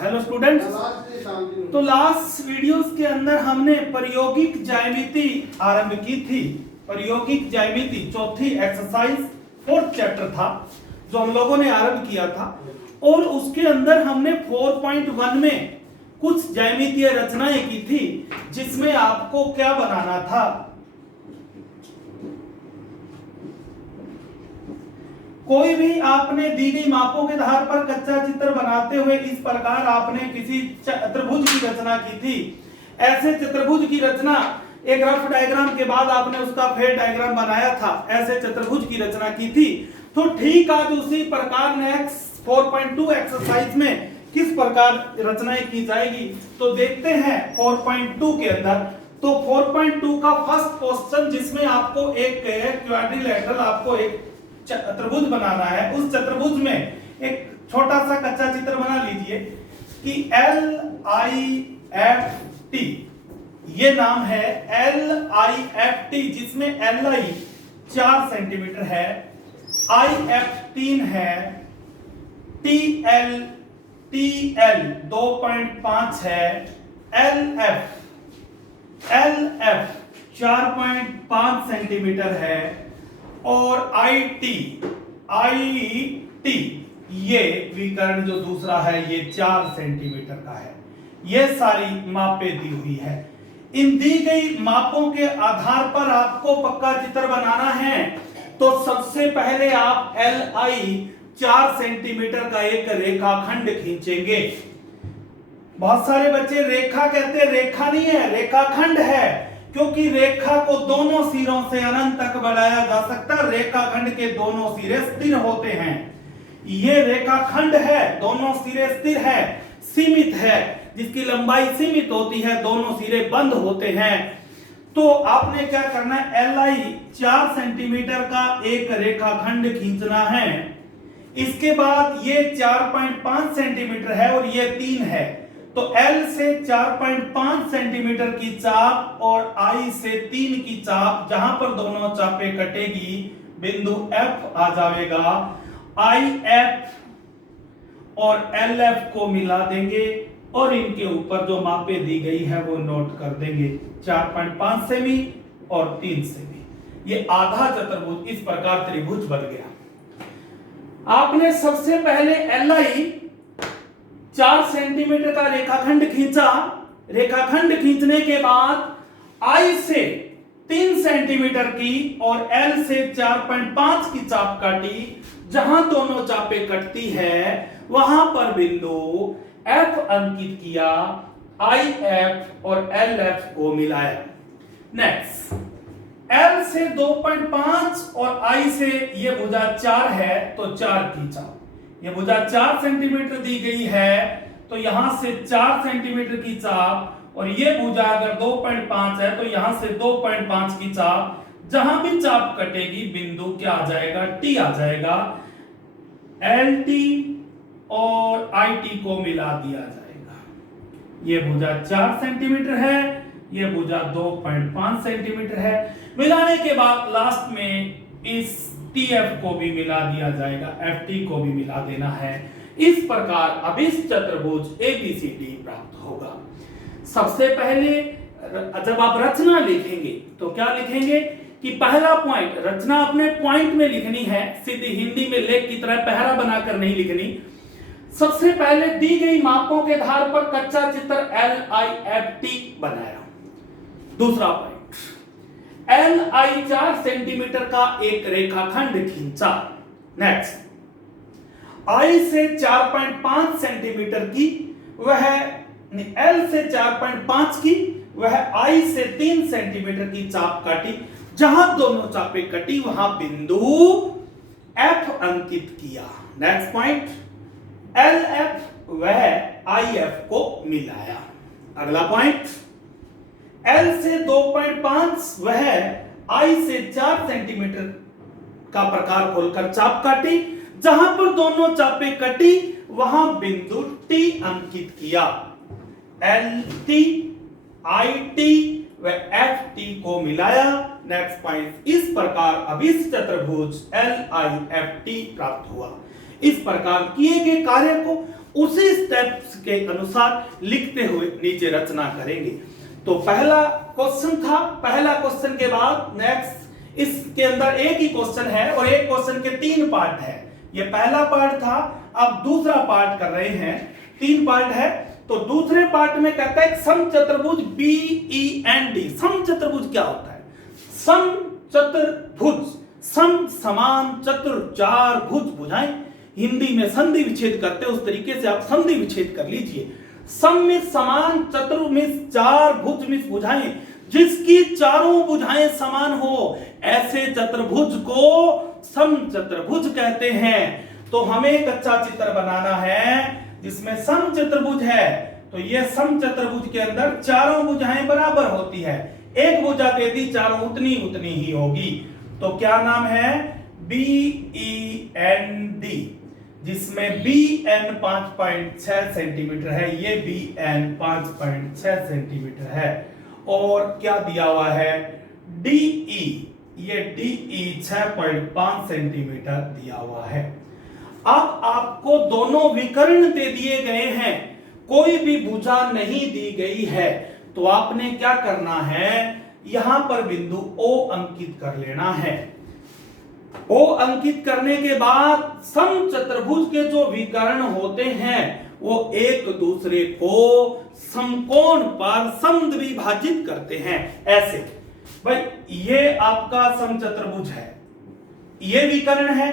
Hello students. तो last videos के अंदर हमने प्रायोगिक ज्यामिति आरंभ की थी। प्रायोगिक ज्यामिति चौथी एक्सरसाइज 4th चैप्टर था जो हम लोगों ने आरंभ किया था, और उसके अंदर हमने 4.1 में कुछ ज्यामितीय रचनाएं की थी जिसमें आपको क्या बनाना था, कोई भी आपने दी गई मापों के आधार पर कच्चा चित्र बनाते हुए इस प्रकार आपने किसी चतुर्भुज की रचना की थी। ऐसे चतुर्भुज की रचना एक रफ डायग्राम के बाद आपने उसका फेर डायग्राम बनाया था, ऐसे चतुर्भुज की रचना की थी। तो ठीक आज उसी प्रकार नेक्स्ट 4.2 एक्सरसाइज में किस प्रकार रचनाएं की जाएगी तो देखते हैं 4.2 के अंदर। तो 4.2 का फर्स्ट क्वेश्चन जिसमें आपको एक क्वाड्रिलेटरल आपको एक चतुर्भुज बनाना है, उस चतुर्भुज में एक छोटा सा कच्चा चित्र बना लीजिए कि LIFT, ये नाम है LIFT, जिसमें LI 4 सेंटीमीटर है, IF 3 है, TL 2.5 है, LF 4.5 सेंटीमीटर है, और IT ये विकर्ण जो दूसरा है ये 4 सेंटीमीटर का है। ये सारी मापें दी हुई है। इन दी गई मापों के आधार पर आपको पक्का चित्र बनाना है। तो सबसे पहले आप LI 4 सेंटीमीटर का एक रेखाखंड खींचेंगे। बहुत सारे बच्चे रेखा कहते हैं, रेखा नहीं है, रेखाखंड है, क्योंकि रेखा को दोनों सिरों से अनंत तक बढ़ाया जा सकता है। रेखाखंड के दोनों सिरे स्थिर होते हैं। ये रेखाखंड है, दोनों सिरे स्थिर है, सीमित है, जिसकी लंबाई सीमित होती है, दोनों सिरे बंद होते हैं। तो आपने क्या करना है, LI 4 सेंटीमीटर का एक रेखाखंड खींचना है। इसके बाद ये 4.5 सेंटीमीटर है और ये 3 है, तो L से 4.5 सेंटीमीटर की चाप और I से 3 की चाप, जहां पर दोनों चापें कटेगी बिंदु F आ जाएगा। IF और LF को मिला देंगे और इनके ऊपर जो मापें दी गई है वो नोट कर देंगे, 4.5 सेमी और 3 सेमी। ये आधा चतुर्भुज इस प्रकार त्रिभुज बन गया। आपने सबसे पहले LI 4 सेंटीमीटर का रेखाखंड खींचा। रेखाखंड खींचने के बाद I से 3 सेंटीमीटर की और L से 4.5 की चाप काटी। जहां दोनों चापें कटती है वहां पर बिंदु F अंकित किया, IF और LF को मिलाया। नेक्स्ट, L से 2.5 और I से ये भुजा 4 है तो 4 की चाप, ये भुजा 4 सेंटीमीटर दी गई है तो यहां से 4 सेंटीमीटर की चाप, और ये भुजा अगर 2.5 है तो यहां से 2.5 की चाप। जहां भी चाप कटेगी बिंदु क्या आ जाएगा, T आ जाएगा। LT और IT को मिला दिया जाएगा। ये भुजा 4 सेंटीमीटर है, ये भुजा 2.5 सेंटीमीटर है। मिलाने के बाद लास्ट में इस TF को भी मिला दिया जाएगा, FT को भी मिला देना है। इस प्रकार अब इस चतुर्भुज ABCD प्राप्त होगा। सबसे पहले जब आप रचना लिखेंगे तो क्या लिखेंगे कि पहला पॉइंट, रचना अपने पॉइंट में लिखनी है, सीधी हिंदी में लेख की तरह पहरा बनाकर नहीं लिखनी। सबसे पहले दी गई मापों के आधार पर कच्चा चित्र LIFT बनाया। दूसरा पॉइंट, LI 4 सेंटीमीटर का एक रेखाखंड खींचा। नेक्स्ट, I से 4.5 सेंटीमीटर की वह L से 4.5 की वह I से 3 सेंटीमीटर की चाप काटी। जहां दोनों चापें कटी वहां बिंदु F अंकित किया। नेक्स्ट पॉइंट, LF वह IF को मिलाया। अगला पॉइंट, L से 2.5 वह I से 4 सेंटीमीटर का प्रकार खोलकर चाप काटी। जहां पर दोनों चापें कटी वहां बिंदु T अंकित किया। LT, IT व FT को मिलाया। नेक्स्ट पॉइंट, इस प्रकार अब इस चतुर्भुज LIFT प्राप्त हुआ। इस प्रकार किए गए कार्य को उसी स्टेप्स के अनुसार लिखते हुए नीचे रचना करेंगे। तो पहला क्वेश्चन था, पहला क्वेश्चन के बाद नेक्स्ट इसके अंदर एक ही क्वेश्चन है और एक क्वेश्चन के 3 पार्ट है। ये पहला पार्ट था, अब दूसरा पार्ट कर रहे हैं, 3 पार्ट है। तो दूसरे पार्ट में कहता है समचतुर्भुज BEND। समचतुर्भुज क्या होता है? समचतुर्भुज, सम समान चतुर चार भुज भुजाएं, हिंदी में संधि विच्छेद करते उस तरीके से आप संधि विच्छेद कर लीजिए। सम में समान, चतुर में चार, भुज में भुजाएं, जिसकी चारों भुजाएं समान हो ऐसे चतुर्भुज को समचतुर्भुज कहते हैं। तो हमें एक अच्छा चित्र बनाना है जिसमें समचतुर्भुज है। तो ये समचतुर्भुज के अंदर चारों भुजाएं बराबर होती है, एक भुजा देती चारों उतनी उतनी ही होगी। तो क्या नाम है? BEND, जिसमें BN 5.6 सेंटीमीटर है, ये BN 5.6 सेंटीमीटर है। और क्या दिया हुआ है? DE, ये DE 6.5 सेंटीमीटर दिया हुआ है। अब आपको दोनों विकर्ण दे दिए गए हैं, कोई भी भुजा नहीं दी गई है। तो आपने क्या करना है? यहां पर बिंदु O अंकित कर लेना है। O अंकित करने के बाद समचतुर्भुज के जो विकर्ण होते हैं वो एक दूसरे को समकोण पर समद्विभाजित करते हैं। ऐसे भाई, ये आपका समचतुर्भुज है, ये विकर्ण है,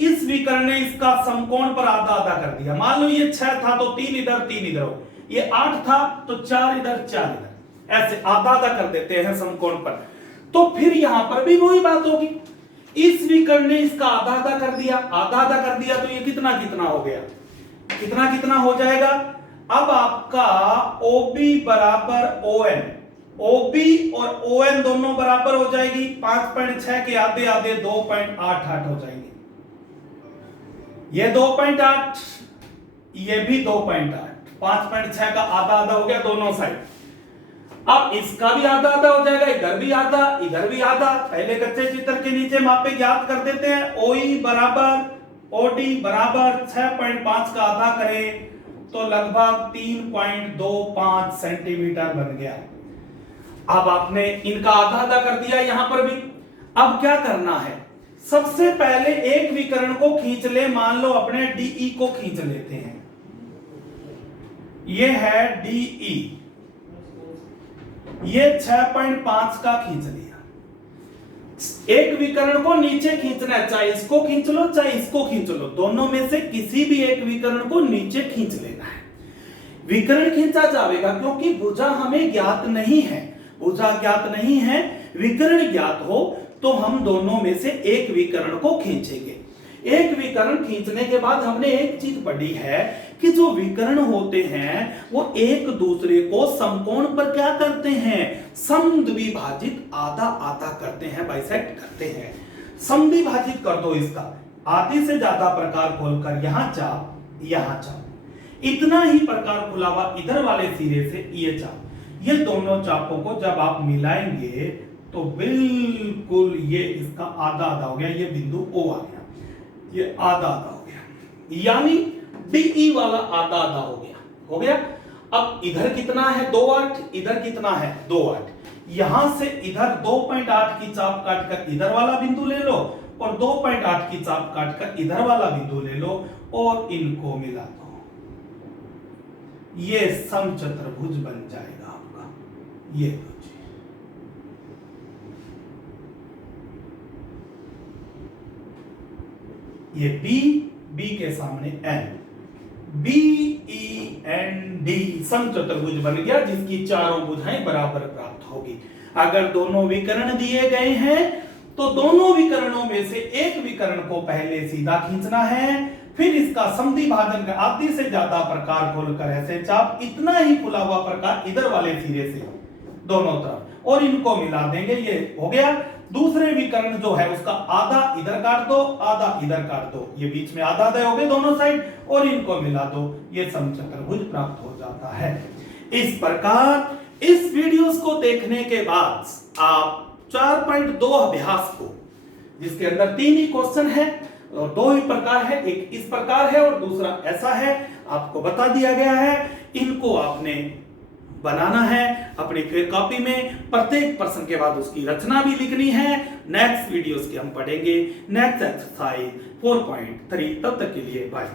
इस विकर्ण ने इसका समकोण पर आधा आधा कर दिया। मान लो ये 6 था तो 3 इधर 3 इधर हो, ये 8 था तो 4 इधर 4 इधर, ऐसे आधा आधा कर देते हैं समकोण पर। तो फिर यहां पर भी वही बात होगी, इस विकर्ण ने इसका आधा आधा कर दिया, आधा आधा कर दिया, तो ये कितना कितना हो गया, कितना कितना हो जाएगा। अब आपका OB बराबर ON, OB और ON दोनों बराबर हो जाएगी, 5.6 के आधे आधे 2.88 हो जाएंगे। ये 2.8, ये भी 2.8, 5.6 का आधा आधा हो गया दोनों साइड। अब इसका भी आधा आधा हो जाएगा, इधर भी आधा इधर भी आधा। पहले कच्चे चित्र के नीचे मापे ज्ञात कर देते हैं। OE बराबर OD बराबर 6.5 का आधा करें तो लगभग 3.25 सेंटीमीटर बन गया। अब आपने इनका आधा आधा कर दिया यहां पर भी। अब क्या करना है? सबसे पहले एक विकर्ण को खींच ले, मान लो अपने DE को खींच लेते हैं। ये है DE, ये 6.5 का खींच लिया। एक विकर्ण को नीचे खींचना है, चाहे इसको खींच लो चाहे इसको खींच लो, दोनों में से किसी भी एक विकर्ण को नीचे खींच लेना है। विकर्ण खींचा जाएगा क्योंकि भुजा हमें ज्ञात नहीं है, भुजा ज्ञात नहीं है, विकर्ण ज्ञात हो तो हम दोनों में से एक विकर्ण को खींचेंगे। एक विकर्ण खींचने के बाद हमने एक चीज पढ़ी है कि जो विकर्ण होते हैं वो एक दूसरे को समकोण पर क्या करते हैं? समद्विभाजित, आधा आधा करते हैं, बाइसेक्ट करते हैं। समद्विभाजित कर दो इसका, आधे से ज्यादा प्रकार खोलकर यहां चाप यहां चाप, इतना ही प्रकार खुला हुआ इधर वाले सिरे से ये चाप, ये दोनों चापों को जब आप मिलाएंगे तो बिल्कुल ये इसका आधा आधा हो गया, ये बिंदु O आ गया, ये आधा आधा हो गया, यानी DE वाला आधा आधा हो गया, हो गया। अब इधर कितना है? 2.8, इधर कितना है? 2.8। यहां से इधर 2.8 की चाप काटकर इधर वाला बिंदु ले लो और 2.8 की चाप काटकर इधर वाला बिंदु ले लो और इनको मिला दो, ये समचतुर्भुज बन जाएगा आपका। ये ये B के सामने N, BEND समचतुर्भुज बन गया जिसकी चारों भुजाएं बराबर प्राप्त होगी। अगर दोनों विकर्ण दिए गए हैं तो दोनों विकर्णों में से एक विकर्ण को पहले सीधा खींचना है, फिर इसका समद्विभाजन का आधे से ज्यादा प्रकार खोलकर ऐसे चाप, इतना ही खुला हुआ प्रकार इधर वाले सिरे से दोनों तरफ और इनको मिला देंगे, ये हो गया। दूसरे विकर्ण जो है उसका आधा इधर काट दो, आधा इधर काट दो, ये बीच में आधा आधा हो गए दोनों साइड और इनको मिला दो, ये समचतुर्भुज प्राप्त हो जाता है। इस प्रकार इस वीडियोस को देखने के बाद आप 4.2 अभ्यास को, जिसके अंदर 3 ही क्वेश्चन है और 2 ही प्रकार है, एक इस प्रकार है और दूसरा ऐसा है, आपको बता दिया गया है। इनको आपने बनाना है अपनी फिर कॉपी में, प्रत्येक प्रश्न के बाद उसकी रचना भी लिखनी है। नेक्स्ट वीडियोस के हम पढ़ेंगे नेक्स्ट एक्सरसाइज 4.3। तब तक के लिए बाय।